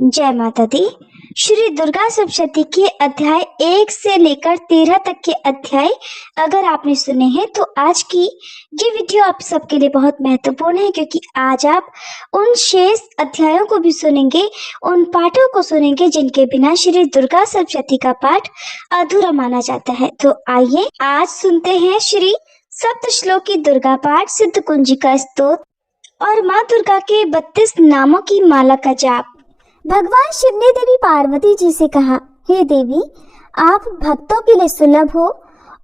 जय माता दी। श्री दुर्गा सप्तशती के अध्याय 1 से लेकर 13 तक के अध्याय अगर आपने सुने हैं तो आज की ये वीडियो आप सबके लिए बहुत महत्वपूर्ण है, क्योंकि आज आप उन शेष अध्यायों को भी सुनेंगे, उन पाठों को सुनेंगे जिनके बिना श्री दुर्गा सप्तशती का पाठ अधूरा माना जाता है। तो आइए आज सुनते हैं श्री सप्तश्लोकी दुर्गा पाठ, सिद्ध कुंजिका स्तोत्र और माँ दुर्गा के 32 नामों की माला का जाप। भगवान शिव ने देवी पार्वती जी से कहा, हे देवी, आप भक्तों के लिए सुलभ हो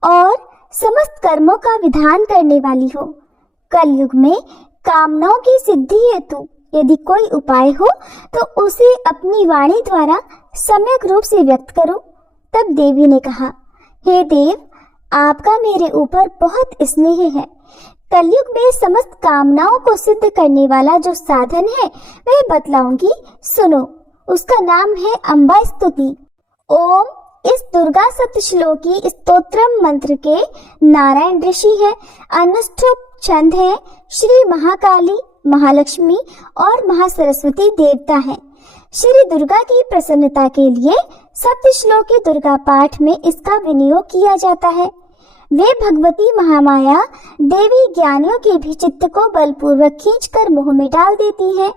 और समस्त कर्मों का विधान करने वाली हो। कलयुग में कामनाओं की सिद्धि हेतु यदि कोई उपाय हो तो उसे अपनी वाणी द्वारा सम्यक रूप से व्यक्त करो। तब देवी ने कहा, हे देव, आपका मेरे ऊपर बहुत स्नेह है। कलयुग में समस्त कामनाओं को सिद्ध करने वाला जो साधन है वह बतलाऊंगी, सुनो। उसका नाम है अम्बा स्तुति। ओम इस दुर्गा सप्तश्लोकी स्तोत्रम मंत्र के नारायण ऋषि है, अनुष्ठुप छंद है, श्री महाकाली, महालक्ष्मी और महासरस्वती देवता है। श्री दुर्गा की प्रसन्नता के लिए सप्तश्लोकी दुर्गा पाठ में इसका विनियोग किया जाता है। वे भगवती महामाया देवी ज्ञानियों के भी चित्त को बलपूर्वक खींचकर मुंह में डाल देती है।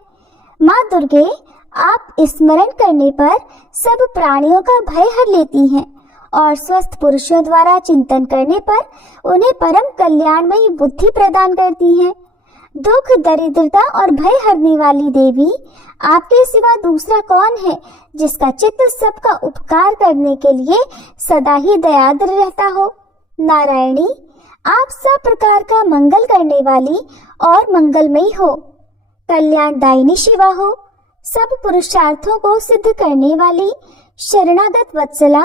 माँ दुर्गे आप स्मरण करने पर सब प्राणियों का भय हर लेती हैं और स्वस्थ पुरुषों द्वारा चिंतन करने पर उन्हें परम कल्याणमयी बुद्धि प्रदान करती हैं। दुख, दरिद्रता और भय हरने वाली देवी, आपके सिवा दूसरा कौन है जिसका चित्त सबका उपकार करने के लिए सदा ही दयाद्र रहता हो। नारायणी, आप सब प्रकार का मंगल करने वाली और मंगलमयी हो। कल्याणदायिनी शिवा हो, सब पुरुषार्थों को सिद्ध करने वाली, शरणागत वत्सला,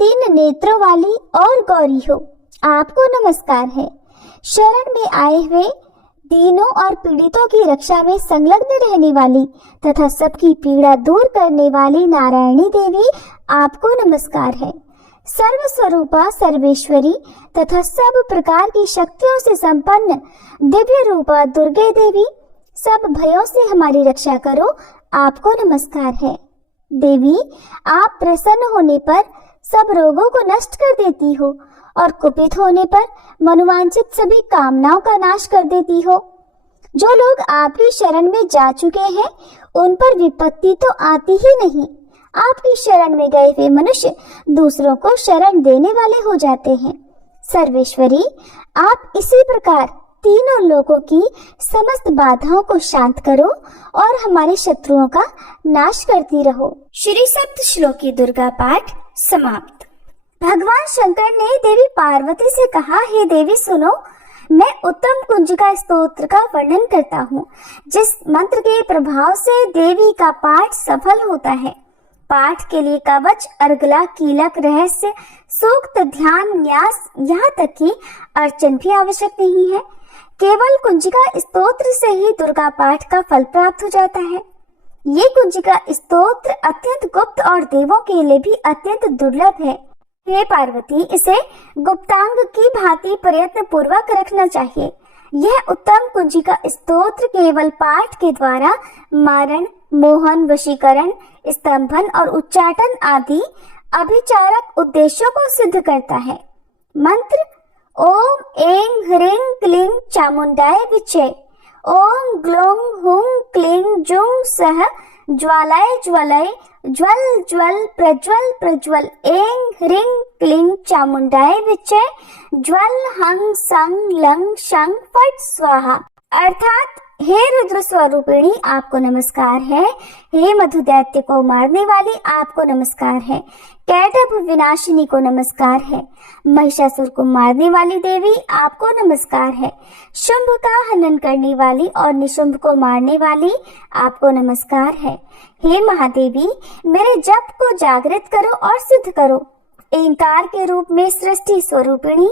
3 नेत्रों वाली और गौरी हो। आपको नमस्कार है। शरण में आए हुए दीनों और पीड़ितों की रक्षा में संलग्न रहने वाली तथा सबकी पीड़ा दूर करने वाली नारायणी देवी, आपको नमस्कार है। सर्व स्वरूपा सर्वेश्वरी तथा सब प्रकार की शक्तियों से संपन्न दिव्य रूपा दुर्गे देवी, सब भयों से हमारी रक्षा करो, आपको नमस्कार है। देवी, आप प्रसन्न होने पर सब रोगों को नष्ट कर देती हो और कुपित होने पर मनोवांछित सभी कामनाओं का नाश कर देती हो। जो लोग आपकी शरण में जा चुके हैं उन पर विपत्ति तो आती ही नहीं। आपकी शरण में गए हुए मनुष्य दूसरों को शरण देने वाले हो जाते हैं। सर्वेश्वरी, आप इसी प्रकार तीनों लोगों की समस्त बाधाओं को शांत करो और हमारे शत्रुओं का नाश करती रहो। श्री सप्तश्लोकी दुर्गा पाठ समाप्त। भगवान शंकर ने देवी पार्वती से कहा, हे देवी सुनो, मैं उत्तम कुंजिका स्तोत्र का वर्णन करता हूँ, जिस मंत्र के प्रभाव से देवी का पाठ सफल होता है। पाठ के लिए कवच, अर्गला, कीलक, रहस्य, सूक्त, ध्यान, न्यास, यहाँ तक कि अर्चन भी आवश्यक नहीं है। केवल कुंजिका स्तोत्र से ही दुर्गा पाठ का फल प्राप्त हो जाता है। ये कुंजिका स्तोत्र अत्यंत गुप्त और देवों के लिए भी अत्यंत दुर्लभ है। हे पार्वती, इसे गुप्तांग की भांति प्रयत्न पूर्वक रखना चाहिए। यह उत्तम कुंजिका स्तोत्र केवल पाठ के द्वारा मारण, मोहन, वशीकरण, स्तंभन और उच्चाटन आदि अभिचारक उद्देश्यों को सिद्ध करता है। मंत्र ओम ऐं ह्रीं क्लीं चामुंडाय विचे। ओम ग्लौं हुं क्लीं जुं सः ज्वालाय ज्वलय ज्वल ज्वल प्रज्वल प्रज्वल। ऐं ह्रीं क्लीं चामुंडाय विचे ज्वल हं सं लं शं फट स्वाहा। अर्थात हे रुद्र स्वरूपिणी, आपको नमस्कार है। हे मधु दैत्य को मारने वाली, आपको नमस्कार है। कैटभ विनाशिनी को नमस्कार है। महिषासुर को मारने वाली देवी, आपको नमस्कार है। शुंभ का हनन करने वाली और निशुंभ को मारने वाली, आपको नमस्कार है। हे महादेवी, मेरे जप को जागृत करो और सिद्ध करो। ऐंकार के रूप में सृष्टि स्वरूपिणी,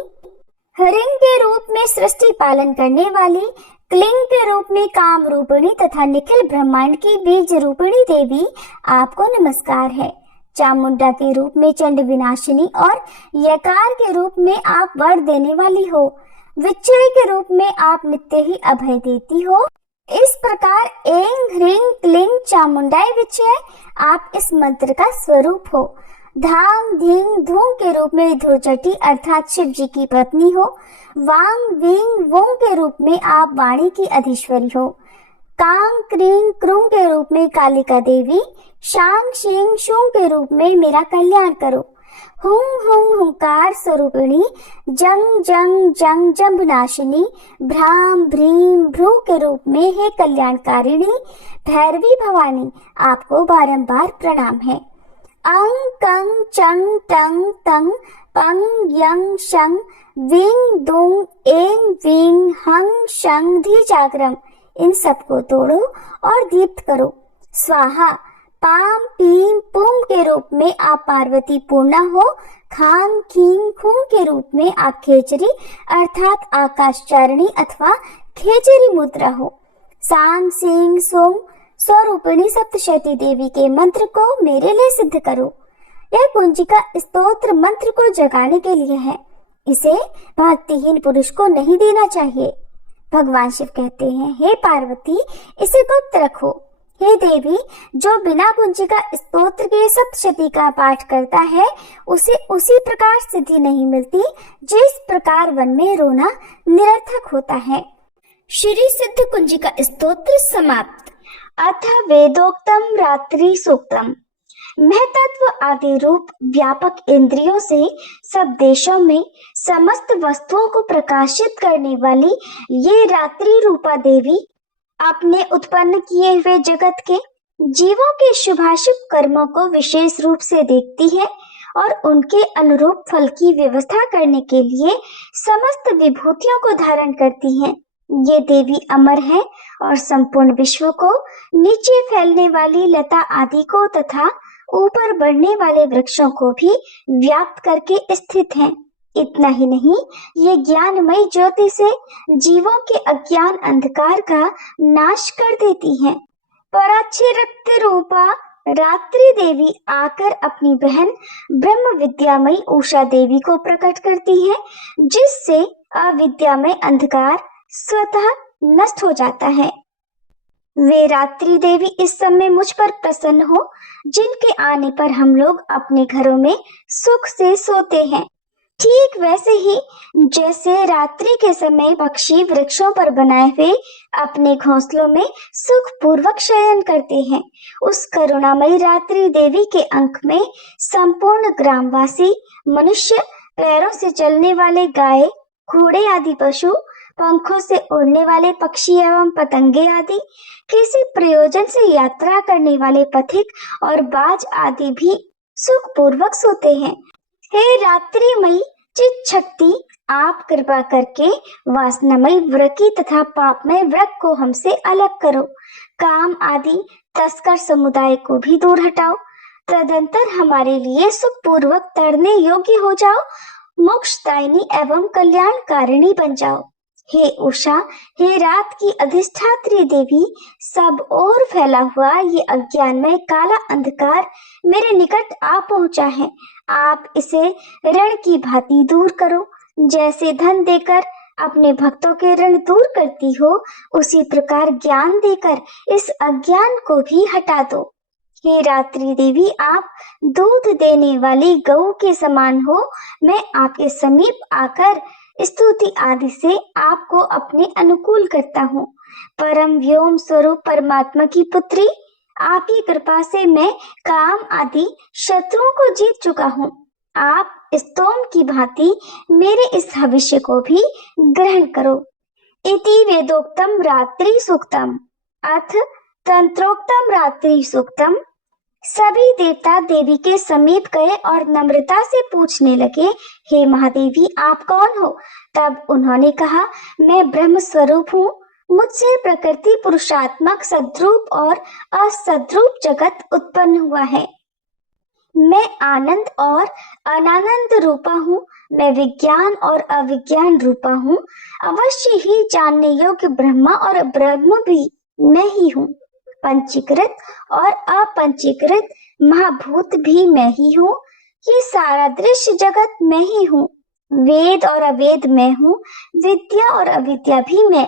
ह्रीं के रूप में सृष्टि पालन करने वाली, क्लीं के रूप में काम रूपिणी तथा निखिल ब्रह्मांड की बीज रूपिणी देवी, आपको नमस्कार है। चामुंडा के रूप में चंड विनाशिनी और यकार के रूप में आप वर देने वाली हो। विच्चय के रूप में आप नित्य ही अभय देती हो। इस प्रकार ऐं ह्रीं क्लीं चामुंडाई विचय आप इस मंत्र का स्वरूप हो। धाम धीं धूं के रूप में धुर्जटी अर्थात शिव जी की पत्नी हो। वांग वीं वों के रूप में आप वाणी की अधीश्वरी हो। कां क्रीं क्रूं के रूप में कालिका देवी। शांग शीं शूं के रूप में मेरा कल्याण करो। हुं हुं हुंकार स्वरूपिणी। जंग जंग जंग जंभनाशिनी। भ्राम भ्रीम भ्रू के रूप में हे कल्याणकारिणी भैरवी भवानी आपको बारंबार प्रणाम है। अंग कंग चंग टंग तंग पंग यंग शंग विंग दुंग एंग विंग हंग शंग धी जागरम इन सबको तोड़ो और दीप्त करो। स्वाहा पाम पीम पुम के रूप में आप पार्वती पूर्णा हो। खांग खींग खूं के रूप में आप खेचरी अर्थात आकाशचारिणी अथवा खेचरी मुद्रा हो। सांग सिंग सोंग स्वरूपिणी सप्तशती देवी के मंत्र को मेरे लिए सिद्ध करो। यह कुंजिका स्तोत्र मंत्र को जगाने के लिए है, इसे भक्तिहीन पुरुष को नहीं देना चाहिए। भगवान शिव कहते हैं, हे पार्वती इसे गुप्त रखो। हे देवी, जो बिना कुंजिका स्तोत्र के सप्तशती का पाठ करता है उसे उसी प्रकार सिद्धि नहीं मिलती जिस प्रकार वन में रोना निरर्थक होता है। श्री सिद्ध कुंजिका स्तोत्र समाप्त। अथ वेदोक्तम रात्रि सूक्तम। महतत्व आदि रूप व्यापक इंद्रियों से सब देशों में समस्त वस्तुओं को प्रकाशित करने वाली ये रात्रि रूपा देवी आपने उत्पन्न किए हुए जगत के जीवों के शुभाशुभ कर्मों को विशेष रूप से देखती है और उनके अनुरूप फल की व्यवस्था करने के लिए समस्त विभूतियों को धारण करती है। ये देवी अमर है और संपूर्ण विश्व को नीचे फैलने वाली लता आदि को तथा ऊपर बढ़ने वाले वृक्षों को भी व्याप्त करके स्थित है। इतना ही नहीं, ये ज्ञानमयी ज्योति से जीवों के अज्ञान अंधकार का नाश कर देती है। पराच्छिरक्ति रूपा रात्रि देवी आकर अपनी बहन ब्रह्म विद्यामयी उषा देवी को प्रकट करती है, जिससे अविद्यामय अंधकार स्वतः नष्ट हो जाता है। वे रात्रि देवी इस समय मुझ पर प्रसन्न हो, जिनके आने पर हम लोग अपने घरों में सुख से सोते हैं। ठीक वैसे ही जैसे रात्रि के समय पक्षी वृक्षों पर बनाए हुए अपने घोंसलों में सुख पूर्वक शयन करते हैं, उस करुणामयी रात्रि देवी के अंक में संपूर्ण ग्रामवासी मनुष्य, पैरों से चलने वाले गाय, घोड़े आदि पशु, पंखों से उड़ने वाले पक्षी एवं पतंगे आदि, किसी प्रयोजन से यात्रा करने वाले पथिक और बाज आदि भी सुख पूर्वक सोते हैं। हे रात्रिमयी चित शक्ति, आप कृपा करके वासनामयी वृक्की तथा पापमय वृक्क को हमसे अलग करो। काम आदि तस्कर समुदाय को भी दूर हटाओ। तदंतर हमारे लिए सुख पूर्वक तरने योग्य हो जाओ, मोक्षदायिनी एवं कल्याणकारिणी बन जाओ। हे उषा, हे रात की अधिष्ठात्री देवी, सब ओर फैला हुआ ये अज्ञानमय काला अंधकार मेरे निकट आ पहुंचा है। आप इसे ऋण की भांति दूर करो। जैसे धन देकर अपने भक्तों के ऋण दूर करती हो, उसी प्रकार ज्ञान देकर इस अज्ञान को भी हटा दो। हे रात्रि देवी, आप दूध देने वाली गऊ के समान हो। मैं आपके समीप आकर स्तुति आदि से आपको अपने अनुकूल करता हूँ। परम व्योम स्वरूप परमात्मा की पुत्री, आपकी कृपा से मैं काम आदि शत्रुओं को जीत चुका हूँ। आप स्तोम की भांति मेरे इस भविष्य को भी ग्रहण करो। इति वेदोक्तम रात्रि सूक्तम। अथ तंत्रोक्तम रात्रि सूक्तम। सभी देवता देवी के समीप गए और नम्रता से पूछने लगे, हे महादेवी, आप कौन हो? तब उन्होंने कहा, मैं ब्रह्म स्वरूप हूँ। मुझसे प्रकृति पुरुषात्मक सद्रूप और असद्रूप जगत उत्पन्न हुआ है। मैं आनंद और अनानंद रूपा हूँ। मैं विज्ञान और अविज्ञान रूपा हूँ। अवश्य ही जानने योग्य ब्रह्मा और ब्रह्म भी मैं ही हूँ। पंचीकृत और अपंचीकृत महाभूत भी मैं ही हूँ। ये सारा दृश्य जगत मैं ही हूँ। वेद और अवेद मैं हूँ। विद्या और अविद्या भी मैं।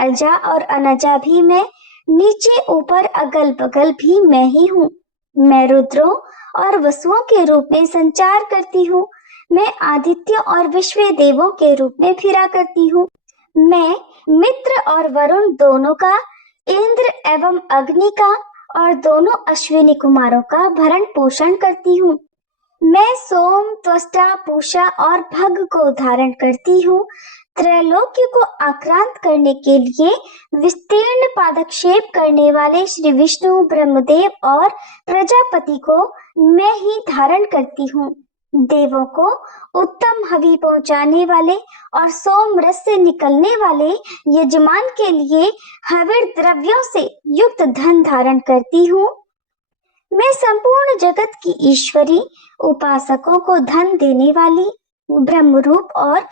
अजा और अनजा भी मैं, नीचे ऊपर अगल बगल भी मैं ही हूँ। मैं रुद्रों और वसुओं के रूप में संचार करती हूँ। मैं आदित्य और विश्व देवों के रूप में फिरा करती हूँ। मैं मित्र और वरुण दोनों का, इंद्र एवं अग्नि का और दोनों अश्विनी कुमारों का भरण पोषण करती हूँ। मैं सोम, त्वष्टा, पूषा और भग को धारण करती हूँ। त्रैलोक्य को आक्रांत करने के लिए विस्तीर्ण पादक्षेप करने वाले श्री विष्णु, ब्रह्मदेव और प्रजापति को मैं ही धारण करती हूँ। देवों को उत्तम हवि पहुंचाने वाले और सोम रस से निकलने वाले यजमान के लिए हविर द्रव्यों से युक्त धन धारण करती हूँ। मैं संपूर्ण जगत की ईश्वरी, उपासकों को धन देने वाली, ब्रह्मरूप और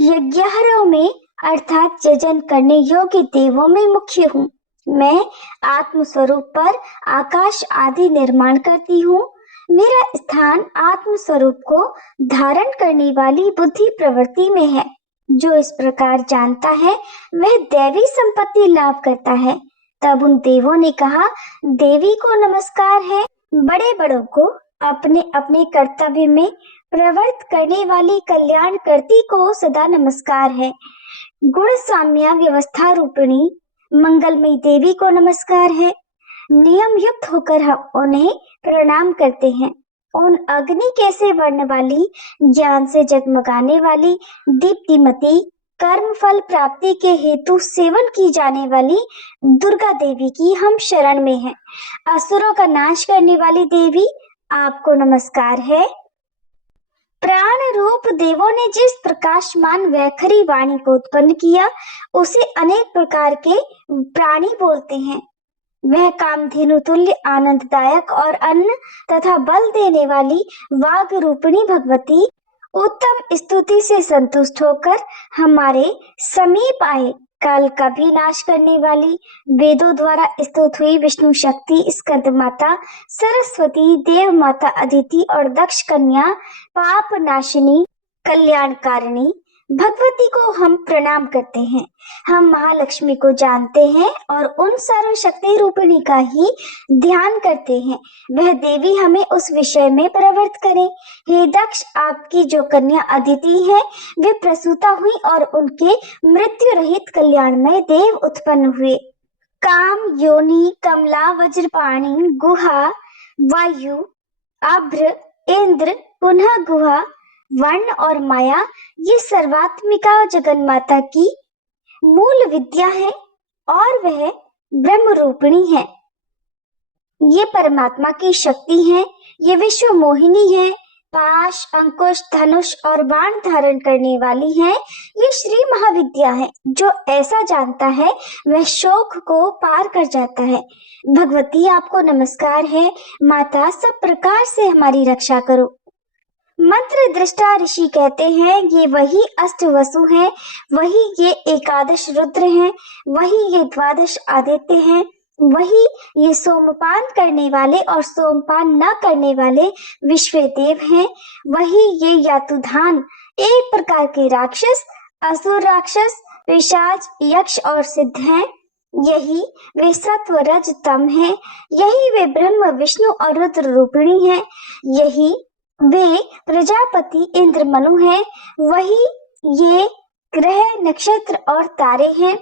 यज्ञहरों में अर्थात यजन करने योग्य देवों में मुख्य हूँ। मैं आत्म स्वरूप पर आकाश आदि निर्माण करती हूँ। मेरा स्थान आत्म स्वरूप को धारण करने वाली बुद्धि प्रवृत्ति में है। जो इस प्रकार जानता है वह दैवी संपत्ति लाभ करता है। तब उन देवों ने कहा, देवी को नमस्कार है। बड़े बड़ों को अपने अपने कर्तव्य में प्रवृत्त करने वाली कल्याण करती को सदा नमस्कार है। गुण साम्या व्यवस्था रूपिणी मंगलमयी देवी को नमस्कार है। नियम युक्त होकर हम उन्हें प्रणाम करते हैं। उन अग्नि कैसे वर्ण वाली, ज्ञान से जगमगाने वाली, दीप्तिमती, कर्म फल प्राप्ति के हेतु सेवन की जाने वाली दुर्गा देवी की हम शरण में हैं। असुरों का नाश करने वाली देवी आपको नमस्कार है। प्राण रूप देवों ने जिस प्रकाशमान वैखरी वाणी को उत्पन्न किया उसे अनेक प्रकार के प्राणी बोलते हैं। वह कामधेनु तुल्य आनंददायक और अन्न तथा बल देने वाली वाग रूपिणी भगवती उत्तम स्तुति से संतुष्ट होकर हमारे समीप आए। काल का भी नाश करने वाली, वेदों द्वारा स्तुत हुई विष्णु शक्ति, स्कंद माता, सरस्वती, देव माता अदिति और दक्ष कन्या, पाप नाशिनी, कल्याणकारिणी भगवती को हम प्रणाम करते हैं। हम महालक्ष्मी को जानते हैं और उन सर्वशक्ति रूपिणी का ही ध्यान करते हैं। वह देवी हमें उस विषय में प्रवृत्त करे। हे दक्ष, आपकी जो कन्या अदिति है वे प्रसूता हुई और उनके मृत्यु रहित कल्याणमय देव उत्पन्न हुए। काम, योनि, कमला, वज्रपाणी, गुहा, वायु, अभ्र, इंद्र, पुनः गुहा, वर्ण और माया ये सर्वात्मिका जगन माता की मूल विद्या है और वह ब्रह्म रूपिणी है। ये परमात्मा की शक्ति है। ये विश्व मोहिनी है। पाश, अंकुश, धनुष और बाण धारण करने वाली है। ये श्री महाविद्या है। जो ऐसा जानता है वह शोक को पार कर जाता है। भगवती आपको नमस्कार है। माता, सब प्रकार से हमारी रक्षा करो। मंत्र दृष्टा ऋषि कहते हैं ये वही अष्ट वसु हैं, वही ये एकादश रुद्र हैं, वही ये द्वादश आदित्य हैं, वही ये सोमपान करने वाले और सोमपान न करने वाले विश्वदेव हैं, वही ये यातुधान एक प्रकार के राक्षस, असुर राक्षस, पिशाच, यक्ष और सिद्ध हैं। यही वे सत्व रज तम हैं। यही वे ब्रह्म, विष्णु और रुद्र रूपिणी हैं। यही वे प्रजापति इंद्र मनु हैं। वही ये ग्रह, नक्षत्र और तारे हैं।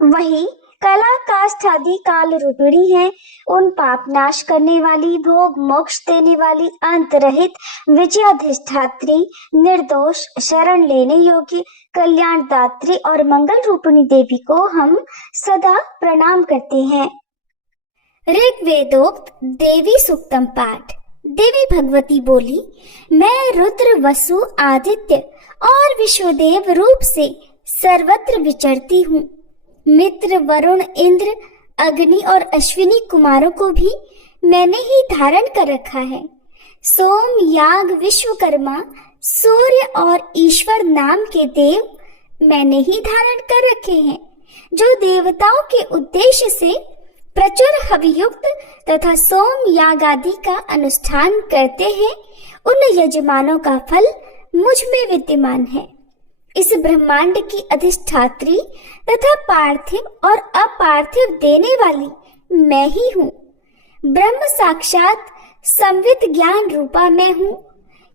वही कला, काष्ठ आदि काल रूपिणी हैं। उन पाप नाश करने वाली, भोग मोक्ष देने वाली, अंत रहित, विजयाधिष्ठात्री, निर्दोष, शरण लेने योग्य, कल्याण दात्री और मंगल रूपिणी देवी को हम सदा प्रणाम करते हैं। ऋग्वेदोक्त देवी सूक्तम पाठ। देवी भगवती बोली, मैं रुद्र, वसु, आदित्य और विश्वदेव रूप से सर्वत्र विचरती हूँ। मित्र, वरुण, इंद्र, अग्नि और अश्विनी कुमारों को भी मैंने ही धारण कर रखा है। सोम, याग, विश्वकर्मा, सूर्य और ईश्वर नाम के देव मैंने ही धारण कर रखे हैं। जो देवताओं के उद्देश्य से प्रचुर हवियुक्त तथा सोम याग आदि का अनुष्ठान करते हैं, उन यजमानों का फल मुझ में विद्यमान है। इस ब्रह्मांड की अधिष्ठात्री तथा पार्थिव और अपार्थिव देने वाली मैं ही हूँ। ब्रह्म साक्षात संवित ज्ञान रूपा मैं हूँ।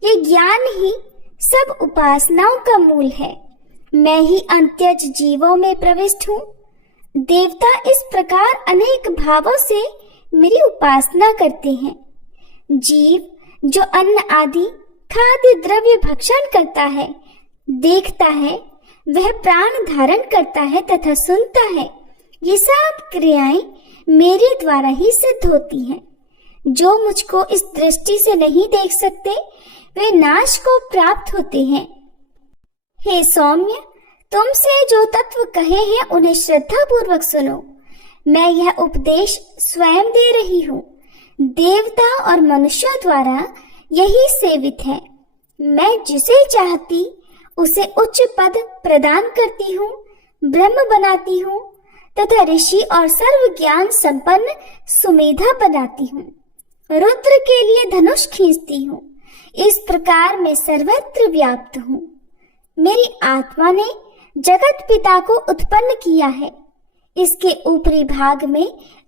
ये ज्ञान ही सब उपासनाओं का मूल है। मैं ही अंत्यज जीवों में प्रविष्ट हूँ। देवता इस प्रकार अनेक भावों से मेरी उपासना करते हैं। जीव जो अन्न आदि खाद्य द्रव्य भक्षण करता है, देखता है, वह प्राण धारण करता है तथा सुनता है, ये सब क्रियाएं मेरे द्वारा ही सिद्ध होती हैं। जो मुझको इस दृष्टि से नहीं देख सकते, वे नाश को प्राप्त होते हैं। हे सौम्य, तुमसे जो तत्व कहे हैं उन्हें श्रद्धा पूर्वक सुनो। मैं यह उपदेश स्वयं दे रही हूँ। देवता और मनुष्यों द्वारा यही सेवित है। मैं जिसे चाहती उसे उच्च पद प्रदान करती हूँ, ब्रह्म बनाती हूँ तथा ऋषि और सर्व ज्ञान संपन्न सुमेधा बनाती हूँ। रुद्र के लिए धनुष खींचती हूँ। इस प्रकार मैं सर्वत्र व्याप्त हूँ। मेरी आत्मा ने जगत पिता को उत्पन्न किया है। इसके ऊपरी भाग में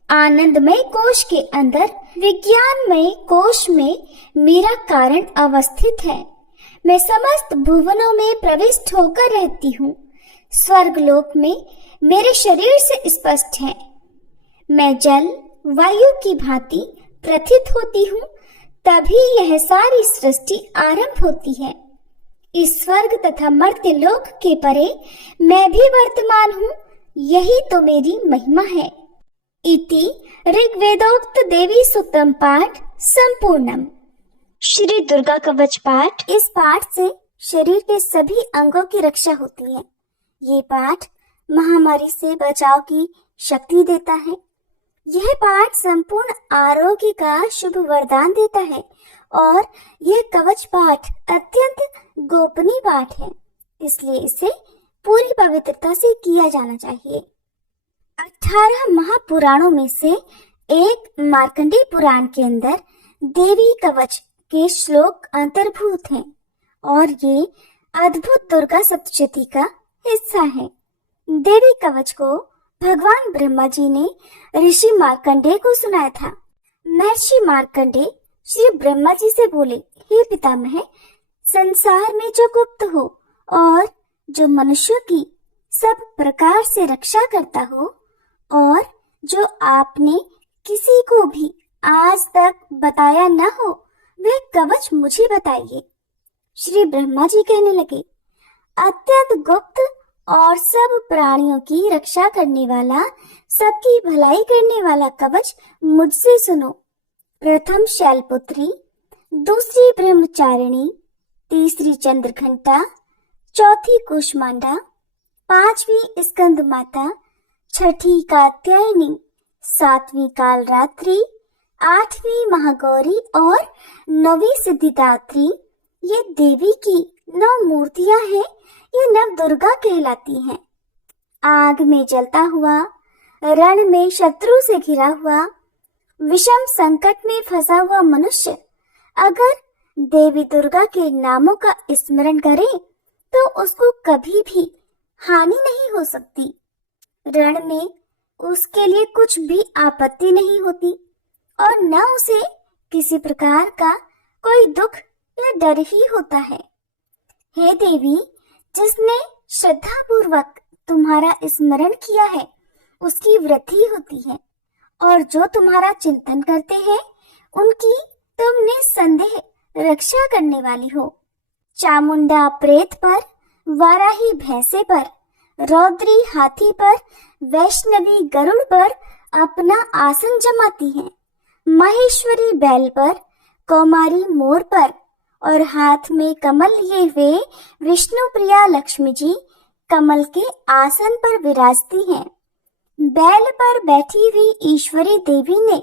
आनंदमय कोश के अंदर विज्ञानमय कोश में मेरा कारण अवस्थित है। मैं समस्त भुवनों में प्रविष्ट होकर रहती हूँ। स्वर्गलोक में मेरे शरीर से स्पष्ट है। मैं जल वायु की भांति प्रथित होती हूँ, तभी यह सारी सृष्टि आरंभ होती है। इस स्वर्ग तथा मर्त्य लोक के परे मैं भी वर्तमान हूँ। यही तो मेरी महिमा है। इति ऋग्वेदोक्त देवी सूक्तम पाठ संपूर्णम। श्री दुर्गा कवच पाठ। इस पाठ से शरीर के सभी अंगों की रक्षा होती है। ये पाठ महामारी से बचाव की शक्ति देता है। यह पाठ संपूर्ण आरोग्य का शुभ वरदान देता है और यह कवच पाठ अत्यंत गोपनीय पाठ है, इसलिए इसे पूरी पवित्रता से किया जाना चाहिए। 18 महापुराणों में से एक मार्कंडेय पुराण के अंदर देवी कवच के श्लोक अंतर्भूत हैं और ये अद्भुत दुर्गा सप्तशती का हिस्सा है। देवी कवच को भगवान ब्रह्मा जी ने ऋषि मार्कंडेय को सुनाया था। महर्षि मार्कंडेय श्री ब्रह्मा जी से बोले, हे पितामह, संसार में जो गुप्त हो और जो मनुष्यों की सब प्रकार से रक्षा करता हो और जो आपने किसी को भी आज तक बताया न हो, वह कवच मुझे बताइए। श्री ब्रह्मा जी कहने लगे, अत्यंत गुप्त और सब प्राणियों की रक्षा करने वाला, सबकी भलाई करने वाला कवच मुझसे सुनो। प्रथम शैलपुत्री, दूसरी ब्रह्मचारिणी, तीसरी चंद्रघंटा, चौथी कुष्मांडा, पांचवी स्कंद माता, छठी कात्यायनी, सातवीं कालरात्रि, आठवीं महागौरी और नौवीं सिद्धिदात्री। ये देवी की 9 मूर्तियां हैं। ये नव दुर्गा कहलाती हैं। आग में जलता हुआ, रण में शत्रु से घिरा हुआ, विषम संकट में फंसा हुआ मनुष्य अगर देवी दुर्गा के नामों का स्मरण करे तो उसको कभी भी हानि नहीं हो सकती। रण में उसके लिए कुछ भी आपत्ति नहीं होती और न उसे किसी प्रकार का कोई दुख या डर ही होता है। हे देवी, जिसने श्रद्धा पूर्वक तुम्हारा स्मरण किया है उसकी वृद्धि होती है और जो तुम्हारा चिंतन करते हैं उनकी तुम निस्संदेह रक्षा करने वाली हो। चामुंडा प्रेत पर, वाराही भैंसे पर, रौद्री हाथी पर, वैष्णवी गरुड़ पर अपना आसन जमाती हैं। माहेश्वरी बैल पर, कौमारी मोर पर और हाथ में कमल लिए हुए विष्णु प्रिया लक्ष्मी जी कमल के आसन पर विराजती हैं। बैल पर बैठी हुई ईश्वरी देवी ने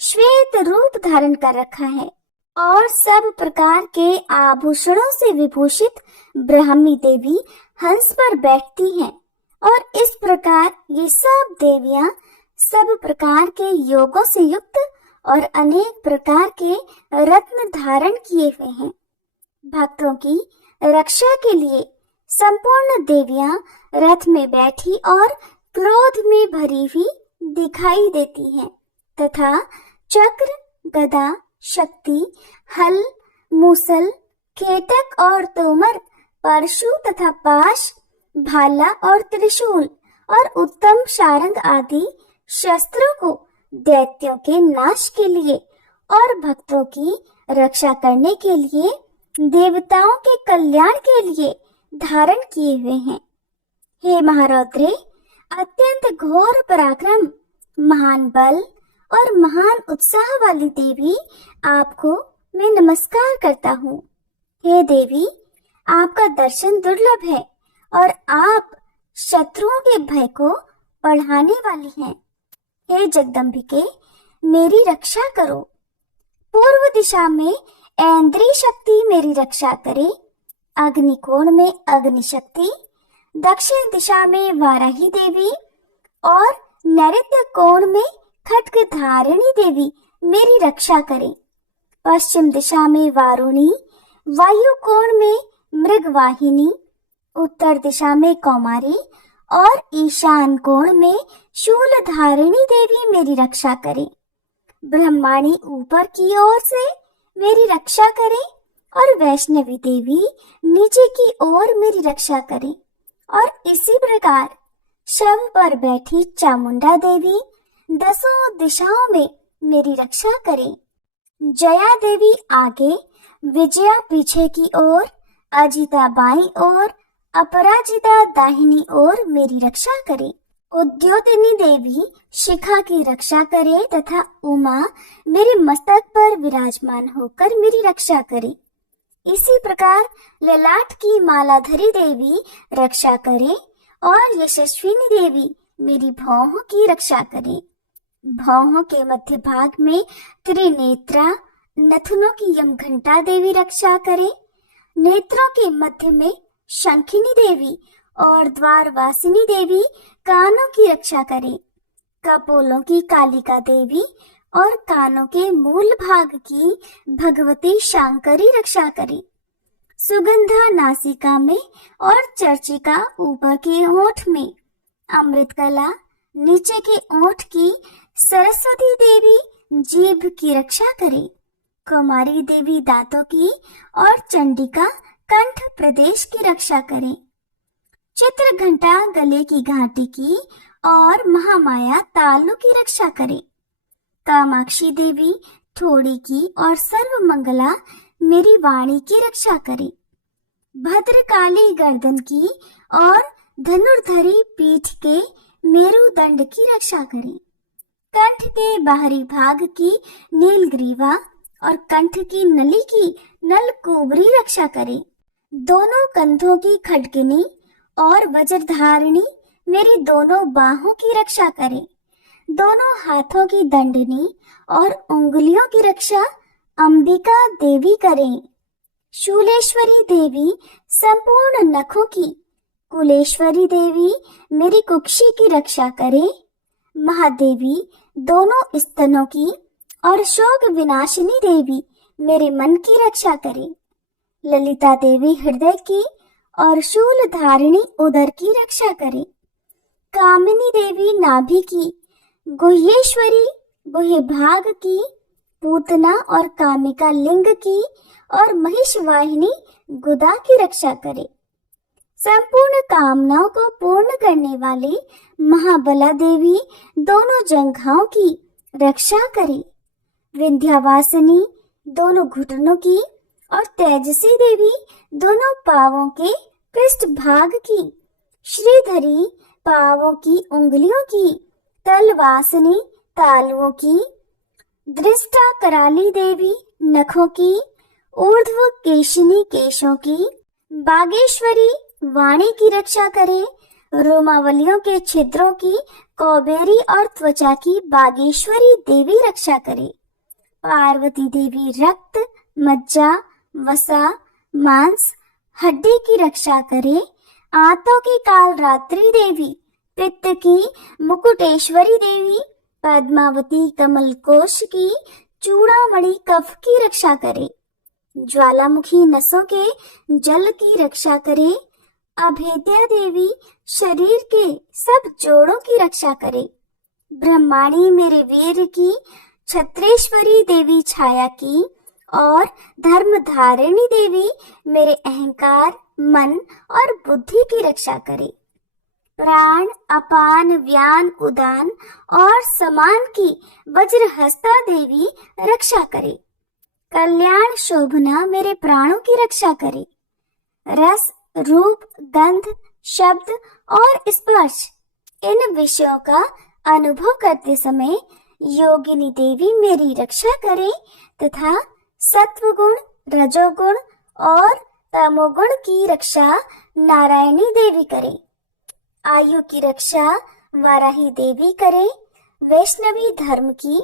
श्वेत रूप धारण कर रखा है और सब प्रकार के आभूषणों से विभूषित ब्राह्मी देवी हंस पर बैठती हैं और इस प्रकार ये सब देवियां सब प्रकार के योगों से युक्त और अनेक प्रकार के रत्न धारण किए हुए हैं। भक्तों की रक्षा के लिए संपूर्ण देवियां रथ में बैठी और क्रोध में भरी हुई दिखाई देती हैं तथा चक्र, गदा, शक्ति, हल, मूसल, केतक और तोमर, परशु तथा पाश, भाला और त्रिशूल और उत्तम शारंग आदि शस्त्रों को दैत्यों के नाश के लिए और भक्तों की रक्षा करने के लिए, देवताओं के कल्याण के लिए धारण किए हुए हैं। हे महारौद्रे, अत्यंत घोर पराक्रम, महान बल और महान उत्साह वाली देवी, आपको मैं नमस्कार करता हूँ। हे देवी, आपका दर्शन दुर्लभ है और आप शत्रुओं के भय को बढ़ाने वाली हैं। हे जगदम्बिके, मेरी रक्षा करो। पूर्व दिशा में ऐन्द्री शक्ति मेरी रक्षा करे, अग्निकोण में अग्नि शक्ति, दक्षिण दिशा में वाराही देवी और नैऋत्य कोण में खड्ग धारिणी देवी मेरी रक्षा करे। पश्चिम दिशा में वारुणी, वायु कोण में मृगवाहिनी, उत्तर दिशा में कौमारी और ईशान कोण में शूलधारिणी देवी मेरी रक्षा करे। ब्रह्माणी ऊपर की ओर से मेरी रक्षा करे और वैष्णवी देवी नीचे की ओर मेरी रक्षा करे। और इसी प्रकार शव पर बैठी चामुंडा देवी दसों दिशाओं में मेरी रक्षा करे। जया देवी आगे, विजया पीछे की ओर, अजिता बाईं ओर, अपराजिता दाहिनी ओर मेरी रक्षा करे। उद्योतनी देवी शिखा की रक्षा करे तथा उमा मेरे मस्तक पर विराजमान होकर मेरी रक्षा करे। इसी प्रकार ललाट की मालाधरी देवी रक्षा करे और यशस्विनी देवी मेरी भौहों की रक्षा करे। भौहों के मध्य भाग में त्रिनेत्रा, नथुनों की यमघंटा देवी रक्षा करे। नेत्रों के मध्य में शंखिनी देवी और द्वारवासिनी देवी कानों की रक्षा करे। कपोलों की कालिका देवी और कानों के मूल भाग की भगवती शांकरी रक्षा करे। सुगंधा नासिका में और चर्चिका ऊपर के ओठ में, अमृतकला नीचे के ओठ की सरस्वती देवी जीभ की रक्षा करे। कुमारी देवी दांतों की और चंडिका कंठ प्रदेश की रक्षा करे। चित्रघंटा गले की घाटी की और महामाया तालु की रक्षा करे। कामाक्षी देवी थोड़ी की और सर्वमंगला मेरी वाणी की रक्षा करे। भद्रकाली गर्दन की और धनुर्धरी पीठ के मेरुदंड की रक्षा करे। कंठ के बाहरी भाग की नीलग्रीवा और कंठ की नली की नलकुबरी रक्षा करे। दोनों कंधों की खड्गिनी और वज्रधारिणी मेरी दोनों बाहों की रक्षा करे। दोनों हाथों की दंडनी और उंगलियों की रक्षा अंबिका देवी करें। शूलेश्वरी देवी संपूर्ण नखों की, कुलेश्वरी देवी मेरी कुक्षी की रक्षा करे। महादेवी दोनों स्तनों की और शोक विनाशिनी देवी मेरे मन की रक्षा करे। ललिता देवी हृदय की और शूल धारिणी उदर की रक्षा करे। कामिनी देवी नाभि की, गुह्येश्वरी गुह्य भाग की, पूतना और कामिका लिंग की और महिष वाहिनी गुदा की रक्षा करे। संपूर्ण कामनाओं को पूर्ण करने वाली महाबला देवी दोनों जंघाओं की रक्षा करे। विंध्यावासिनी दोनों घुटनों की और तेजसी देवी दोनों पांवों के पृष्ठ भाग की। श्रीधरी पांवों की उंगलियों की, तलवासिनी तालुओं की। दृष्टा कराली देवी नखों की, ऊर्ध्व केशिनी केशों की। बागेश्वरी वाणी की रक्षा करे। रोमावलियों के छिद्रों की कौबेरी और त्वचा की बागेश्वरी देवी रक्षा करे। पार्वती देवी रक्त, मज्जा, वसा, मांस, हड्डी की रक्षा करे। आंतों की कालरात्रि देवी, पित्त की मुकुटेश्वरी देवी, पद्मावती कमलकोश की चूड़ामणि कफ की रक्षा करे। ज्वालामुखी नसों के जल की रक्षा करे। अभेद्या देवी शरीर के सब जोड़ों की रक्षा करे। ब्रह्माणी मेरे वीर की, छत्रेश्वरी देवी छाया की, और धर्मधारिणी देवी मेरे अहंकार, मन और बुद्धि की रक्षा करे। प्राण, अपान, व्यान, उदान और समान की वज्रहस्ता देवी रक्षा करे। कल्याण शोभना मेरे प्राणों की रक्षा करे। रस, रूप, गंध, शब्द और स्पर्श, इन विषयों का अनुभव करते समय योगिनी देवी मेरी रक्षा करे तथा सत्वगुण, रजोगुण और तमोगुण की रक्षा नारायणी देवी करे। आयु की रक्षा वाराही देवी करे। वैष्णवी धर्म की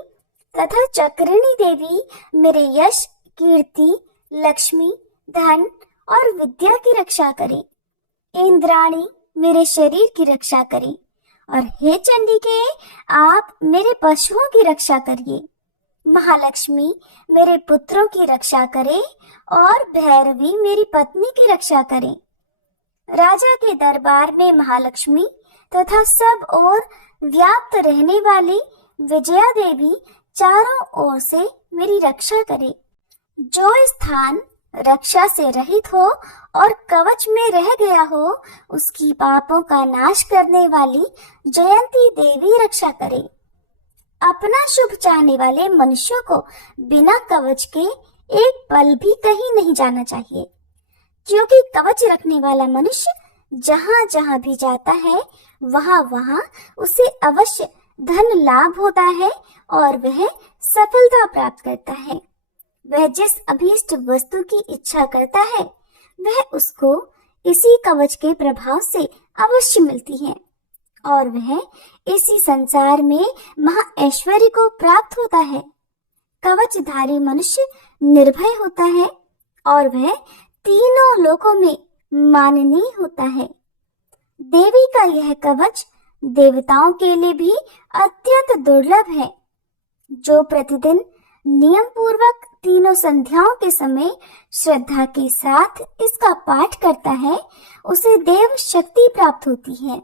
तथा चक्रिणी देवी मेरे यश, कीर्ति, लक्ष्मी, धन और विद्या की रक्षा करे। इंद्राणी मेरे शरीर की रक्षा करे। और हे चंडिके, आप मेरे पशुओं की रक्षा करिए। महालक्ष्मी मेरे पुत्रों की रक्षा करे और भैरवी मेरी पत्नी की रक्षा करे। राजा के दरबार में महालक्ष्मी तथा सब ओर व्याप्त रहने वाली विजया देवी चारों ओर से मेरी रक्षा करे। जो स्थान रक्षा से रहित हो और कवच में रह गया हो, उसकी पापों का नाश करने वाली जयंती देवी रक्षा करे। अपना शुभ चाहने वाले मनुष्यों को बिना कवच के एक पल भी कहीं नहीं जाना चाहिए, क्योंकि कवच रखने वाला मनुष्य जहाँ जहाँ भी जाता है वहाँ वहाँ उसे अवश्य धन लाभ होता है और वह सफलता प्राप्त करता है। वह जिस अभीष्ट वस्तु की इच्छा करता है वह उसको इसी कवच के प्रभाव से अवश्य मिलती है और वह इसी संसार में महा ऐश्वर्य को प्राप्त होता है। कवचधारी मनुष्य निर्भय होता है और वह तीनों लोकों में माननीय होता है। देवी का यह कवच देवताओं के लिए भी अत्यंत दुर्लभ है। जो प्रतिदिन नियम पूर्वक तीनों संध्याओं के समय श्रद्धा के साथ इसका पाठ करता है, उसे देव शक्ति प्राप्त होती है।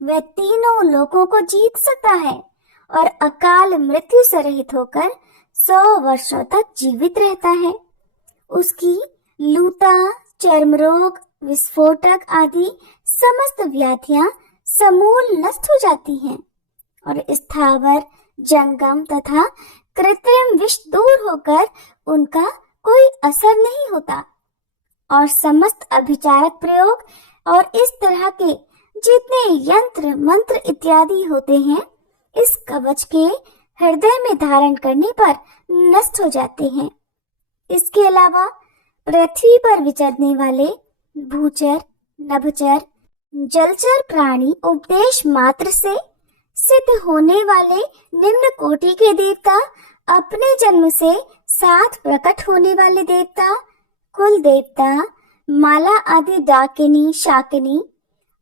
वह तीनों लोकों को जीत सकता है और अकाल मृत्यु से रहित होकर 100 वर्षों तक जीवित रहता है। उसकी लूता, चर्म रोग, विस्फोटक आदि समस्त व्याधियां समूल नष्ट हो जाती हैं और स्थावर, जंगम तथा कृत्रिम विष दूर होकर उनका कोई असर नहीं होता और समस्त अभिचारक प्रयोग और इस तरह के जितने यंत्र, मंत्र इत्यादि होते हैं, इस कवच के हृदय में धारण करने पर नष्ट हो जाते हैं। इसके अलावा पृथ्वी पर विचरने वाले भूचर, नभचर, जलचर प्राणी उपदेश मात्र से सिद्ध होने वाले निम्न कोटि के देवता, अपने जन्म से साथ प्रकट होने वाले देवता, कुल देवता, माला आदि डाकिनी, शाकिनी,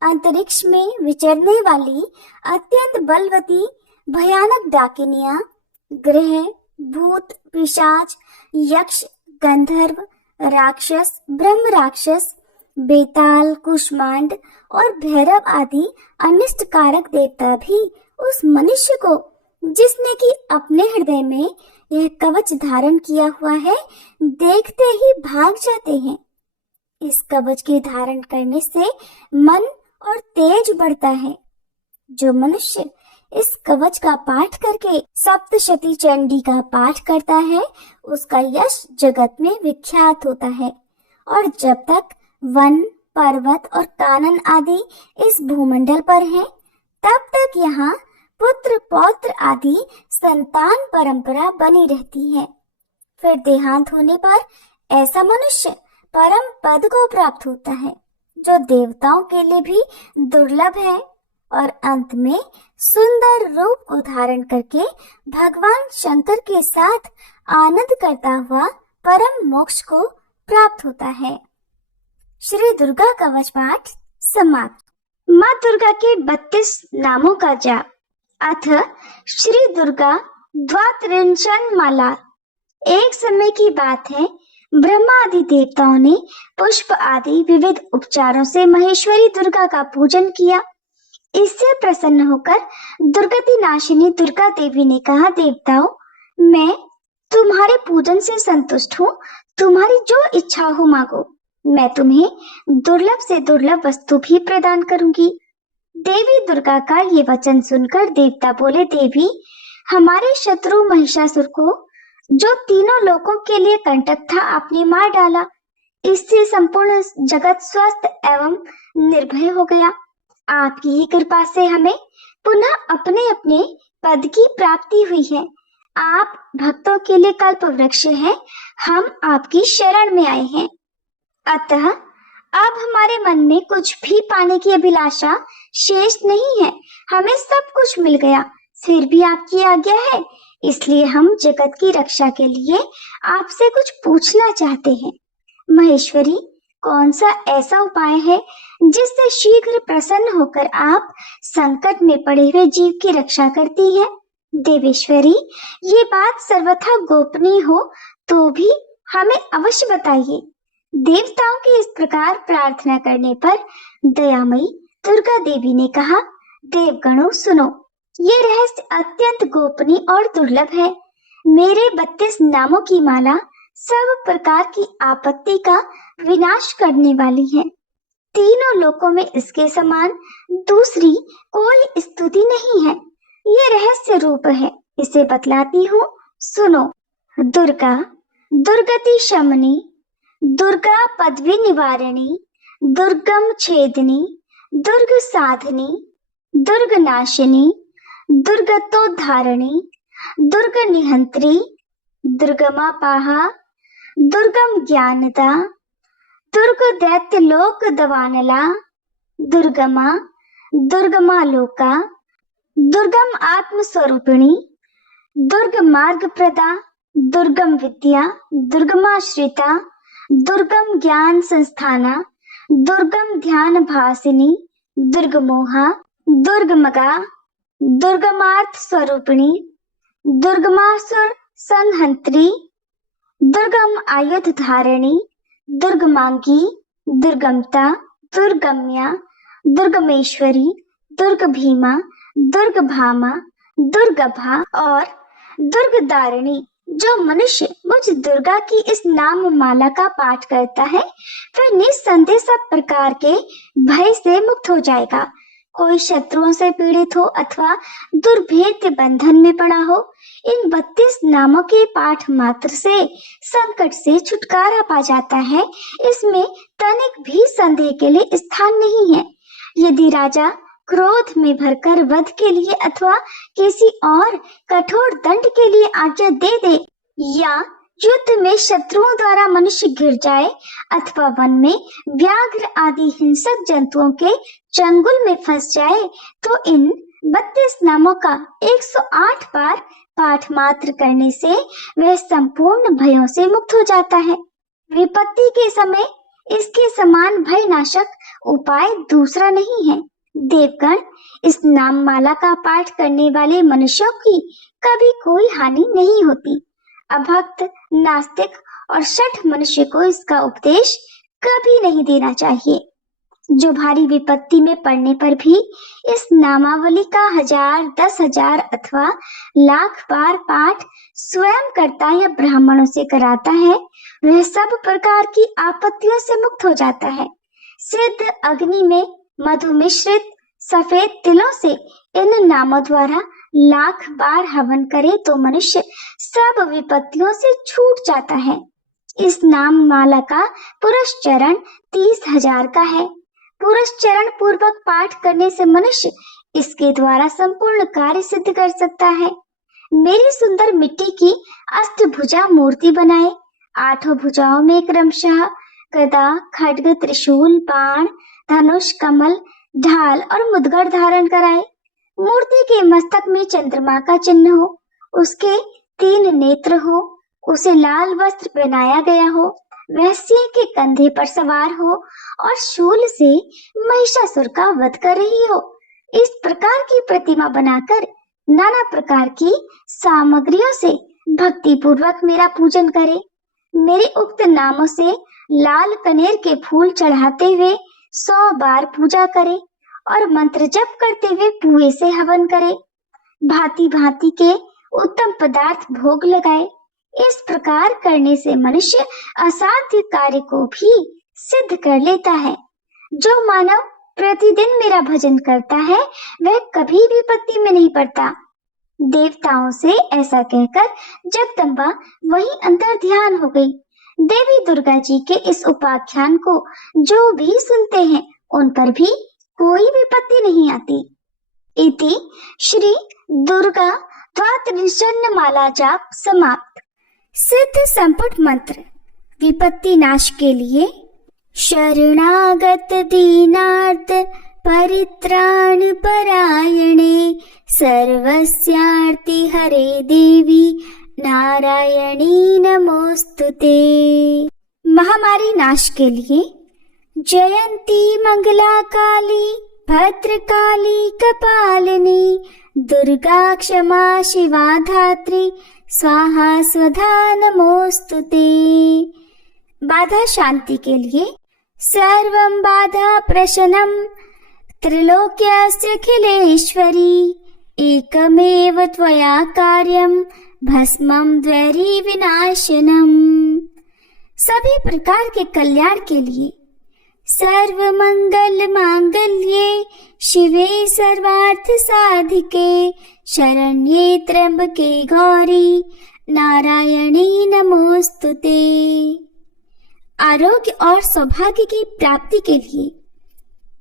अंतरिक्ष में विचरने वाली अत्यंत बलवती भयानक डाकिनियां, ग्रह, भूत, पिशाच, यक्ष, गंधर्व, राक्षस, ब्रह्म राक्षस, बेताल, कुष्मांड और भैरव आदि अनिष्टकारक देवता भी उस मनुष्य को, जिसने कि अपने हृदय में यह कवच धारण किया हुआ है, देखते ही भाग जाते हैं। इस कवच के धारण करने से मन और तेज बढ़ता है। जो मनुष्य इस कवच का पाठ करके सप्तशती चंडी का पाठ करता है, उसका यश जगत में विख्यात होता है और जब तक वन, पर्वत और कानन आदि इस भूमंडल पर हैं, तब तक यहाँ पुत्र, पौत्र आदि संतान परंपरा बनी रहती है। फिर देहांत होने पर ऐसा मनुष्य परम पद को प्राप्त होता है, जो देवताओं के लिए भी दुर्लभ है और अंत में सुंदर रूप को धारण करके भगवान शंकर के साथ आनंद करता हुआ परम मोक्ष को प्राप्त होता है। श्री दुर्गा कवच पाठ समाप्त। माँ दुर्गा के 32 नामों का जाप। अथ श्री दुर्गा द्वात्रिंशन् माला। एक समय की बात है, ब्रह्मा आदि देवताओं ने पुष्प आदि विविध उपचारों से महेश्वरी दुर्गा का पूजन किया। इससे प्रसन्न होकर दुर्गति नाशिनी दुर्गा देवी ने कहा, देवताओं, मैं तुम्हारे पूजन से संतुष्ट हूँ। तुम्हारी जो इच्छा हो मांगो, मैं तुम्हें दुर्लभ से दुर्लभ वस्तु भी प्रदान करूंगी। देवी दुर्गा का ये वचन सुनकर देवता बोले, देवी, हमारे शत्रु महिषासुर को, जो तीनों लोकों के लिए कंटक था, आपने मार डाला। इससे संपूर्ण जगत स्वस्थ एवं निर्भय हो गया। आपकी ही कृपा से हमें पुनः अपने अपने पद की प्राप्ति हुई है। आप भक्तों के लिए कल्प वृक्ष हैं। हम आपकी शरण में आए हैं। अतः अब हमारे मन में कुछ भी पाने की अभिलाषा शेष नहीं है। हमें सब कुछ मिल गया, फिर भी आपकी आज्ञा है, इसलिए हम जगत की रक्षा के लिए आपसे कुछ पूछना चाहते हैं। महेश्वरी, कौन सा ऐसा उपाय है जिससे शीघ्र प्रसन्न होकर आप संकट में पड़े हुए जीव की रक्षा करती है? देवेश्वरी, ये बात सर्वथा गोपनीय हो तो भी हमें अवश्य बताइए। देवताओं की इस प्रकार प्रार्थना करने पर दयामयी दुर्गा देवी ने कहा, देवगणों सुनो, ये रहस्य अत्यंत गोपनीय और दुर्लभ है। मेरे 32 नामों की माला सब प्रकार की आपत्ति का विनाश करने वाली है। तीनों लोकों में इसके समान दूसरी कोई स्तुति नहीं है। ये रहस्य रूप है, इसे बतलाती हूँ, सुनो। दुर्गा, दुर्गति शमनी, दुर्गा पदवी निवारिणी, दुर्गम छेदनी, दुर्ग साधनी, दुर्ग नाशिनी, दुर्गतोद्धारिणी, दुर्ग निहंत्री, दुर्गमापाहा, दुर्गम ज्ञानदा, दुर्ग दैत्य लोक दवानला, दुर्गमा, दुर्गमा लोका, दुर्गम आत्म स्वरूपिणी, दुर्ग मार्ग प्रदा, दुर्गम विद्या, दुर्गमाश्रिता, दुर्गम ज्ञान संस्थाना, दुर्गम ध्यान भासिनी, दुर्गमोहा, दुर्गमगा, दुर्गमार्थ स्वरूपिणी, दुर्गमासुर संहंत्री, दुर्गम आयुध धारिणी, दुर्गमांगी, दुर्गमता, दुर्गम्या, दुर्गमेश्वरी, दुर्ग भीमा, दुर्ग भामा, दुर्गभा और दुर्गदारिणी। जो मनुष्य मुझ दुर्गा की इस नाम माला का पाठ करता है, वह निस्संदेह सब प्रकार के भय से मुक्त हो जाएगा। कोई शत्रुओं से पीड़ित हो अथवा दुर्भेद्य बंधन में पड़ा हो, इन 32 नामों के पाठ मात्र से संकट से छुटकारा पा जाता है। इसमें तनिक भी संदेह के लिए स्थान नहीं है। यदि राजा क्रोध में भरकर वध के लिए अथवा किसी और कठोर दंड के लिए आज्ञा दे दे, या युद्ध में शत्रुओं द्वारा मनुष्य घिर जाए अथवा वन में व्याघ्र आदि हिंसक जंतुओं के चंगुल में फंस जाए, तो इन 32 नामों का 108 बार पाठ मात्र करने से वह संपूर्ण भयों से मुक्त हो जाता है। विपत्ति के समय इसके समान भय नाशक उपाय दूसरा नहीं है। देवगण, इस नाम माला का पाठ करने वाले मनुष्यों की कभी कोई हानि नहीं होती। अभक्त, नास्तिक और शठ मनुष्य को इसका उपदेश कभी नहीं देना चाहिए। जो भारी विपत्ति में पड़ने पर भी इस नामावली का 1000, 10,000 अथवा लाख बार पाठ स्वयं करता या ब्राह्मणों से कराता है, वह सब प्रकार की आपत्तियों से मुक्त हो जाता है। सिद्ध अग्नि में मधु मिश्रित सफेद तिलों से इन नामों द्वारा लाख बार हवन करे तो मनुष्य सब विपत्तियों से छूट जाता है। इस नाम माला का पुरस्चरण 30,000 का है। पुरस्चरण पूर्वक पाठ करने से मनुष्य इसके द्वारा संपूर्ण कार्य सिद्ध कर सकता है। मेरी सुंदर मिट्टी की अष्टभुजा मूर्ति बनाए। 8 भुजाओं में क्रमशः गदा, खड्ग, त्रिशूल, बाण, धनुष, कमल, ढाल और मुद्गड़ धारण कराए। मूर्ति के मस्तक में चंद्रमा का चिन्ह हो, उसके 3 नेत्र हो, उसे लाल वस्त्र पहनाया गया हो, वह सिंह के कंधे पर सवार हो और शूल से महिषासुर का वध कर रही हो। इस प्रकार की प्रतिमा बनाकर नाना प्रकार की सामग्रियों से भक्ति पूर्वक मेरा पूजन करे। मेरे उक्त नामों से लाल कनेर के फूल चढ़ाते हुए 100 बार पूजा करे और मंत्र जप करते हुए पुए से हवन करे। भांति भांति के उत्तम पदार्थ भोग लगाए। इस प्रकार करने से मनुष्य असाध्य कार्य को भी सिद्ध कर लेता है। जो मानव प्रतिदिन मेरा भजन करता है वह कभी विपत्ति में नहीं पड़ता। देवताओं से ऐसा कहकर जगदम्बा वहीं अंतर ध्यान हो गई। देवी दुर्गा जी के इस उपाख्यान को जो भी सुनते हैं उन पर भी कोई विपत्ति नहीं आती। इति श्री दुर्गा द्वादश माला जाप समाप्त। सिद्ध संपुट मंत्र विपत्ति नाश के लिए। शरणागत दीनार्थ परित्राण परायणे सर्वस्यार्ति हरे देवी नारायणी नमोस्तुते। महामारी नाश के लिए। जयंती मंगला काली भद्रकाली कपालिनी दुर्गा क्षमा शिवा धात्री स्वाहा स्वधा नमोस्तुते। बाधा शांति के लिए। सर्वं बाधा प्रशनं त्रिलोक्यस्यखिलेश्वरी एकमेव त्वया कार्यं भस्मं द्वैरी विनाशनम्। सभी प्रकार के कल्याण के लिए। सर्वमंगल मांगल्ये शिवे सर्वार्थ साधिके शरण्ये त्र्यंबके गौरी नारायणी नमोस्तुते। आरोग्य और सौभाग्य की प्राप्ति के लिए।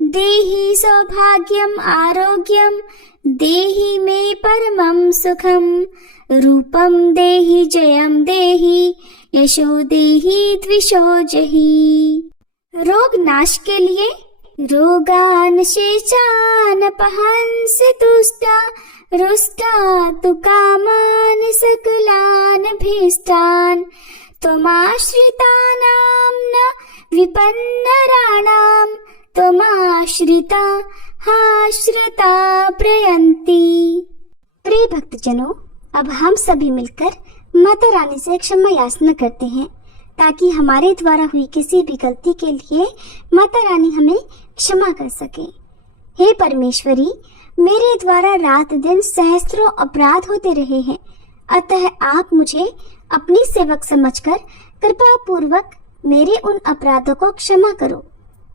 देहि सौभाग्यम आरोग्यम देहि मे परमं सुखम रूपम देहि जयम देहि यशो देहि द्विषो जहि। रोग नाश के लिए। रोगान शेषान पहंस तुष्टा रुष्टा तु कामान सकलान भीष्टान त्वमाश्रितानां न विपन्नराणां त्वमाश्रिता हाश्रिता प्रयन्ति। प्रिय भक्तजनों, अब हम सभी मिलकर माता रानी से क्षमा याचना करते हैं ताकि हमारे द्वारा हुई किसी भी गलती के लिए माता रानी हमें क्षमा कर सके। हे परमेश्वरी, मेरे द्वारा रात दिन सहस्त्रों अपराध होते रहे हैं, अतः आप मुझे अपनी सेवक समझकर कृपा पूर्वक मेरे उन अपराधों को क्षमा करो।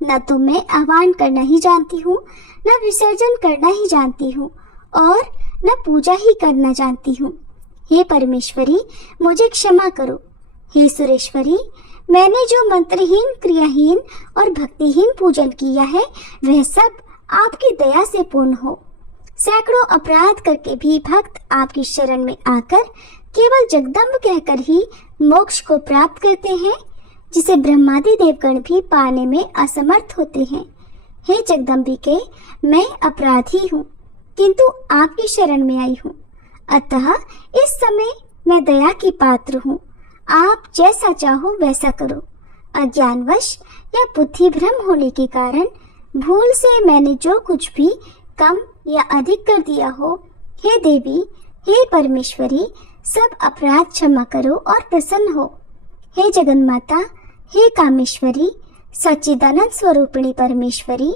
न तो मैं आह्वान करना ही जानती हूँ, न विसर्जन करना ही जानती हूँ और न पूजा ही करना जानती हूँ। हे परमेश्वरी, मुझे क्षमा करो। हे सुरेश्वरी, मैंने जो मंत्रहीन, क्रियाहीन और भक्तिहीन पूजन किया है वह सब आपकी दया से पूर्ण हो। सैकड़ों अपराध करके भी भक्त आपकी शरण में आकर केवल जगदम्ब कहकर ही मोक्ष को प्राप्त करते हैं, जिसे ब्रह्मादि देवगण भी पाने में असमर्थ होते हैं। हे जगदम्बिके, मैं अपराधी हूँ किंतु आपकी शरण में आई हूँ, अतः इस समय मैं दया की पात्र हूँ। आप जैसा चाहो वैसा करो। अज्ञानवश या बुद्धि भ्रम होने के कारण भूल से मैंने जो कुछ भी कम या अधिक कर दिया हो, हे देवी, हे परमेश्वरी, सब अपराध क्षमा करो और प्रसन्न हो। हे जगन्माता, हे कामेश्वरी, सच्चिदानंद स्वरूपिणी परमेश्वरी,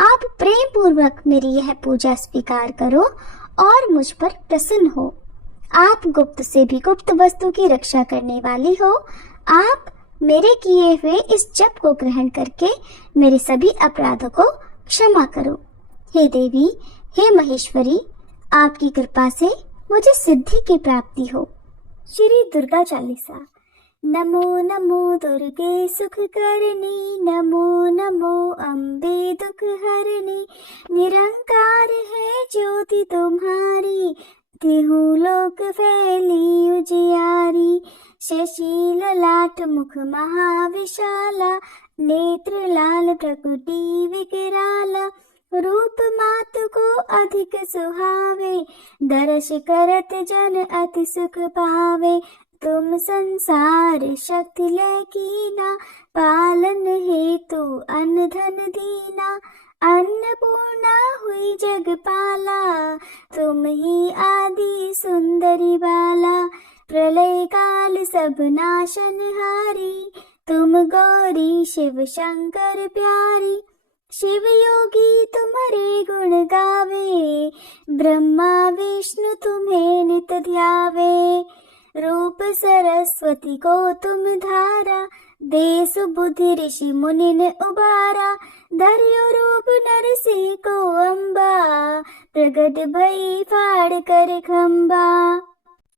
आप प्रेम पूर्वक मेरी यह पूजा स्वीकार करो और मुझ पर प्रसन्न हो। आप गुप्त से भी गुप्त वस्तु की रक्षा करने वाली हो। आप मेरे किए हुए इस जप को ग्रहण करके मेरे सभी अपराधों को क्षमा करो। हे देवी, हे महेश्वरी, आपकी कृपा से मुझे सिद्धि की प्राप्ति हो। श्री दुर्गा चालीसा। नमो नमो दुर्गे सुख करनी, नमो नमो अम्बे दुख हरनी, निरंकार है ज्योति तुम्हारी, तिहु लोक फैली उजियारी। शशि ललाट मुख महाविशाला, नेत्र लाल प्रकृति विकराला, रूप मातु को अधिक सुहावे, दर्श करत जन अति सुख पावे। तुम संसार शक्ति लकीना, पालन हेतु अन्न धन दीना, अन्नपूर्णा हुई जगपाला, तुम ही आदि सुंदरी बाला। प्रलय काल सब नाशनहारी, तुम गौरी शिव शंकर प्यारी। शिव योगी तुम्हारे गुण गावे, ब्रह्मा विष्णु तुम्हें नित ध्यावे। रूप सरस्वती को तुम धारा, दे सुबुद्धि ऋषि मुनिन उबारा। धर्यो रूप नरसिंह को अम्बा, प्रगट भई फाड़ कर खंबा।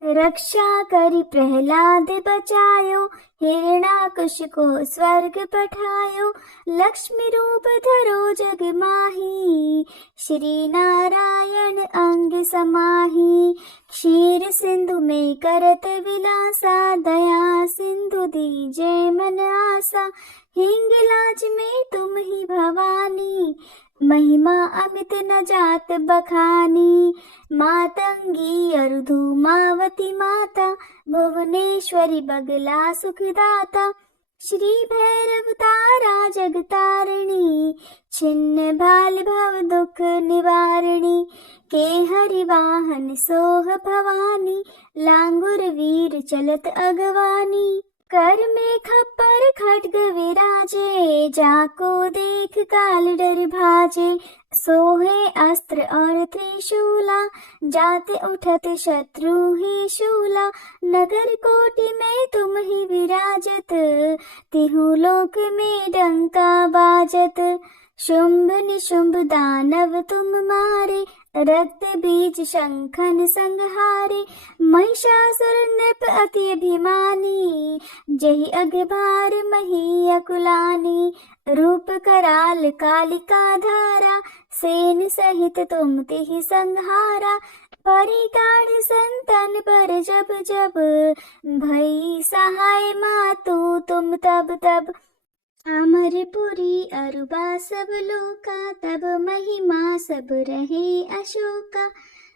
रक्षा करी प्रहलाद बचायो, हिरणाकुश को स्वर्ग पठायो। लक्ष्मी रूप धरो जग माही, श्री नारायण अंग समाही। क्षीर सिंधु में करत विलासा, दया सिंधु दीजे मन आसा। हिंगलाज में तुम ही भवानी, महिमा अमित न जात बखानी। मातंगी अरु धूमावती माता, भुवनेश्वरी बगला सुखदाता। श्री भैरव तारा जगतारिणी, छिन्न भाल भव दुख निवारिणी। के हरि वाहन सोह भवानी, लांगुर वीर चलत अगवानी। कर में खप्पर खड्ग विराजे, जाको देख काल डर भाजे। सोहे अस्त्र और त्रिशूला, जाते उठत शत्रु ही शूला। नगर कोटि में तुम ही विराजत, तिहु लोक में डंका बाजत। शुंभ निशुंभ दानव तुम मारे, रक्त बीज शंखन संहारे। महिषासुर नृप अति अभिमानी, जहि अगभार मही अकुलानी। रूप कराल कालिका धारा, सेन सहित तुम तिहि संहारा। परिगाढ़ संतन पर जब जब, भई सहाय मातु तुम तब तब। अमरपुरी अरुबा सब लोका, तब महिमा सब रहे अशोका।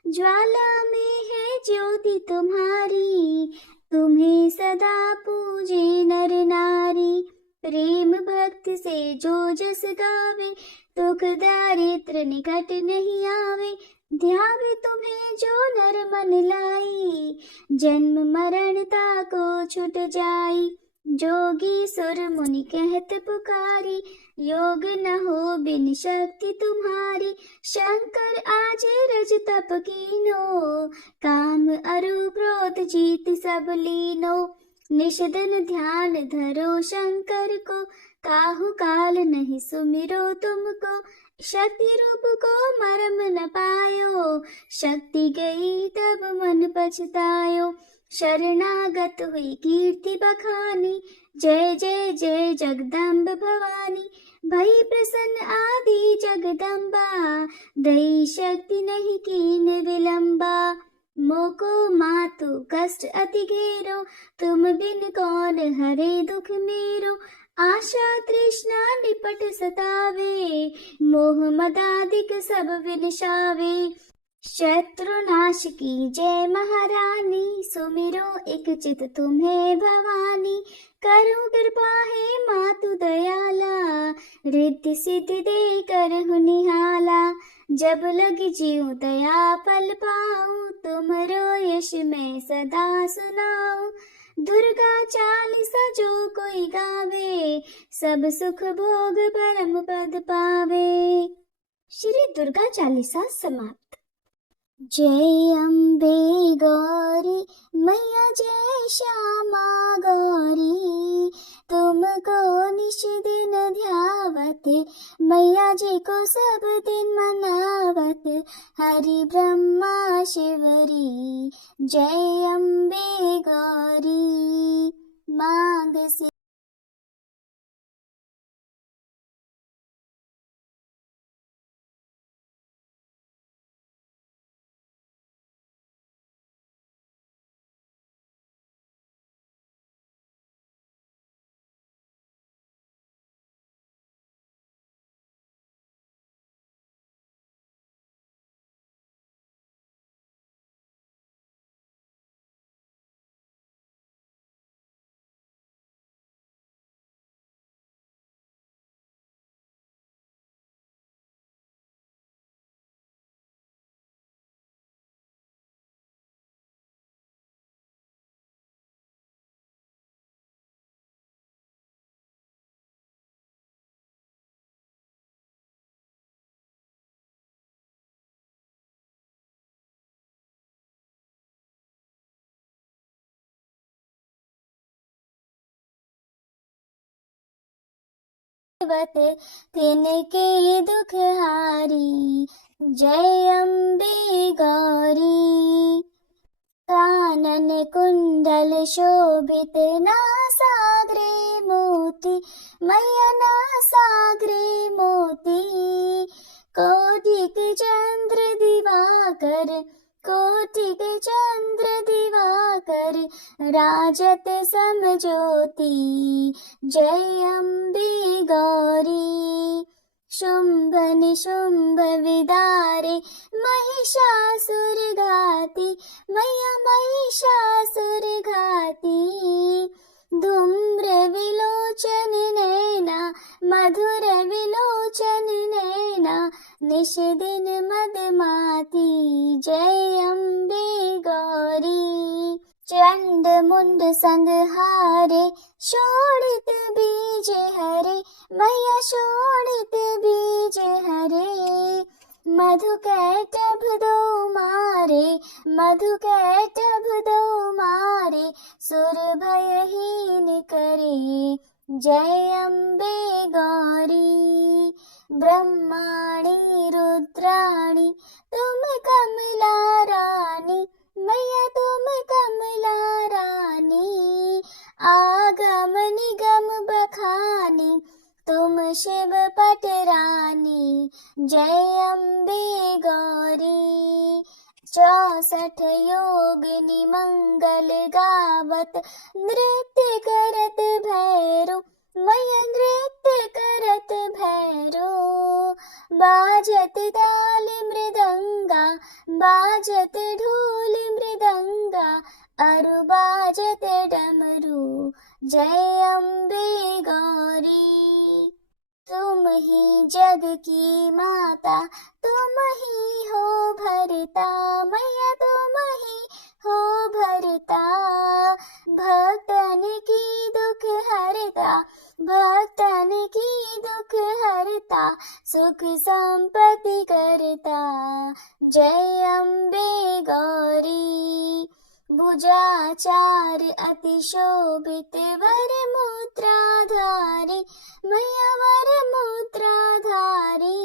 ज्वाला में है ज्योति तुम्हारी, तुम्हें सदा पूजे नर नारी। प्रेम भक्ति से जो जस गावे, दुख दारिद्र निकट नहीं आवे। ध्यावे तुम्हें जो नर मन लाई, जन्म मरण ताको छुट जाई। जोगी सुर मुनि कहत पुकारी, योग न हो बिन शक्ति तुम्हारी। शंकर आज रज तप कीनो, काम अरु क्रोध जीत सब लीनो। निषदन ध्यान धरो शंकर को, काहू काल नहीं सुमिरो तुमको। शक्ति रूप को मरम न पायो, शक्ति गई तब मन पछतायो। शरणागत हुई कीर्ति बखानी, जय जय जय जगदम्ब भवानी। भई प्रसन्न आदि जगदम्बा, दई शक्ति नहीं कीन विलंबा। मोको मातु कष्ट अति घेरो, तुम बिन कौन हरे दुख मेरो। आशा तृष्णा निपट सतावे, मोह मदादिक सब विनशावे। शत्रुनाश की जय महारानी, सुमिरो एक चित तुम्हें भवानी। करो कृपा है मातु दयाला, रिद्धि सिद्धि दे करहु निहाला। जब लग जीव दया पल पाऊं, तुमरो यश मैं सदा सुनाऊं। दुर्गा चालीसा जो कोई गावे, सब सुख भोग परम पद पावे। श्री दुर्गा चालीसा समाप्त। जय अम्बे गौरी मैया, जय श्यामा गौरी। तुमको निश दिन ध्यावत, मैया जी को सब दिन मनावत। हरि ब्रह्मा शिवरी, जय अम्बे गौरी। मांग सी सेवत तिनके दुख हारी। जय अम्बे गौरी। कानन कुंडल शोभित नासाग्रे मोती, मैया नासाग्रे मोती। कोटिक चंद्र दिवाकर, कोटिक चंद्र दिवाकर, राजत समज्योति। जय अम्बे गौरी। शुंभ निशुंभ विदारे, महिषासुर घाती, मैया महिषासुर घाती। धूम्र विलोचन नैना, मधुर विलोचन नैना, निश दिन मदमाती। जय अम्बे गौरी। चंड मुंड संहारे, शोणित बीज हरे, मैया शोणित बीज हरे। मधु कैटभ दो मारे, मधु कैटभ दो मारे, सुर भयहीन करे। जय अम्बे गौरी। ब्रह्माणी रुद्राणी, तुम कमला रानी, मैया तुम कमला रानी। आगम निगम बखानी, तुम शिव पटरानी। जय अम्बे गौरी। 64 योगिनी मंगल गावत, नृत्य करत भैरो, मैया नृत्य करत भैरो। बाजत ताल मृदंगा, बाजत ढोल मृदंगा, अरु बाजत डमरू। जय अम्बे गौरी। तुम ही जग की माता, तुम ही हो भरता, मैया तुम ही हो भरता। भक्तन की दुख हरता, भक्तन की दुख हरता, सुख संपत्ति करता। जय अम्बे गौरी। भुजाचार अति शोभित, वर मुद्राधारी, मैया वर मुद्राधारी।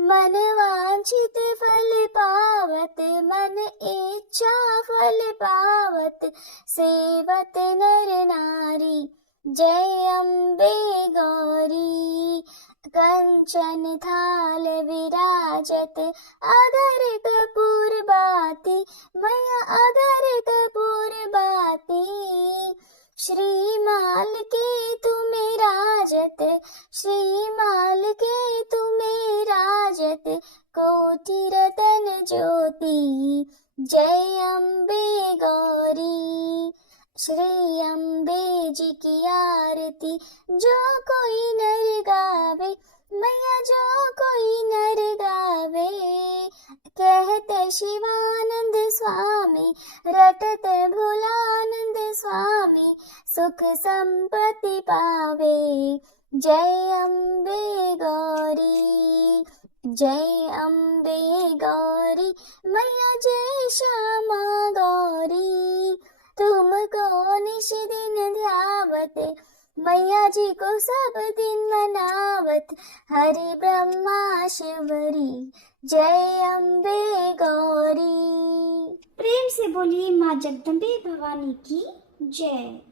मन वांछित फल पावत, मन इच्छा फल पावत, सेवत नर नारी। जय अम्बे गौरी। कंचन थाल विराजत, अगर कपूर बाती, मैया अगर कपूर बाती। श्रीमाल के तुम्हें राजत, श्रीमाल के तुम्हें राजत, कोटि रतन ज्योति। जय अम्बे गौरी। श्री अम्बे जी की आरती जो कोई नर गावे, मैया जो कोई नर गावे। कहते शिवानंद स्वामी, रटत भोलानंद स्वामी, सुख संपत्ति पावे। जय अम्बे गौरी। जय अम्बे गौरी, मैया जय श्यामा गौरी। तुमको निश दिन ध्यावत, मैया जी को सब दिन मनावत, हरि ब्रह्मा शिवरी। जय अम्बे गौरी। प्रेम से बोलिए माँ जगदम्बे भवानी की जय।